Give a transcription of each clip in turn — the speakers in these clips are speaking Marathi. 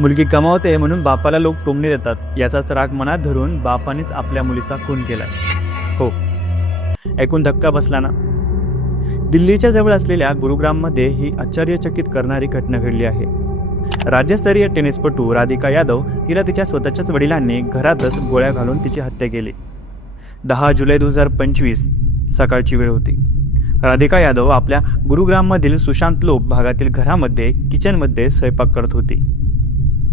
मुलगी कमावते म्हणून बापाला लोक टोमणे देतात, याचाच राग मनात धरून बापानेच आपल्या मुलीचा खून केलाय. हो, ऐकून धक्का बसला ना? दिल्लीच्या जवळ असलेल्या गुरुग्राममध्ये ही आश्चर्यचकित करणारी घटना घडली आहे. राज्यस्तरीय टेनिसपटू राधिका यादव हिला तिच्या स्वतःच्याच वडिलांनी घरातच गोळ्या घालून तिची हत्या केली. 10 जुलै 2025 सकाळची वेळ होती. राधिका यादव आपल्या गुरुग्राममधील सुशांत लोप भागातील घरामध्ये किचनमध्ये स्वयंपाक करत होती.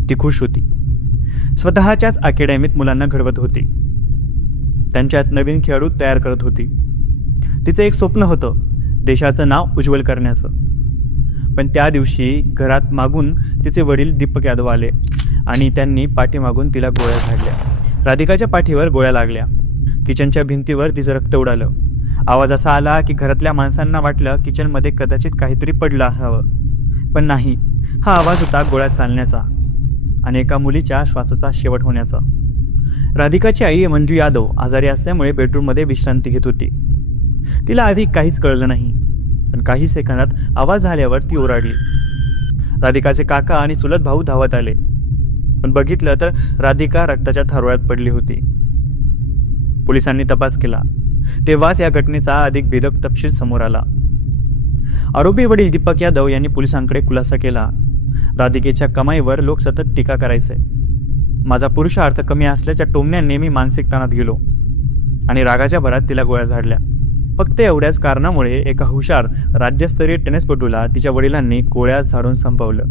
ती खुश होती. स्वतःच्याच अकॅडमीत मुलांना घडवत होती. त्यांच्यात नवीन खेळाडू तयार करत होती. तिचं एक स्वप्न होतं, देशाचं नाव उज्ज्वल करण्याचं. पण त्या दिवशी घरात मागून तिचे वडील दीपक यादव आले आणि त्यांनी पाठीमागून तिला गोळ्या झाडल्या. राधिकाच्या पाठीवर गोळ्या लागल्या. किचनच्या भिंतीवर तिचं रक्त उडालं. आवाज असा आला की घरातल्या माणसांना वाटलं किचनमध्ये कदाचित काहीतरी पडलं असावं. पण नाही, हा आवाज होता गोळ्या चालण्याचा आणि एका मुलीच्या श्वासाचा शेवट होण्याचा. राधिकाची आई मंजू यादव आजारी असल्यामुळे बेडरूममध्ये विश्रांती घेत होती. तिला आधी काहीच कळलं नाही, पण काही सेकंदात आवाज झाल्यावर ती ओरडली. राधिकाचे काका आणि चुलत भाऊ धावत आले, पण बघितलं तर राधिका रक्ताच्या थारोळ्यात पडली होती. पोलिसांनी तपास केला. तेव्हाच या घटनेचा अधिक भेदक तपशील समोर आला. आरोपी वडील दीपक यादव यांनी पोलिसांकडे खुलासा केला. राधिकेच्या कमाईवर लोक सतत टीका करायचे. माझा पुरुषार्थ कमी असल्याच्या टोमण्याने मी मानसिक ताणात गेलो आणि रागाच्या भरात तिला गोळ्या झाडल्या. फक्त एवढ्याच कारणामुळे एका हुशार राज्यस्तरीय टेनिसपटूला तिच्या वडिलांनी गोळ्या झाडून संपवलं.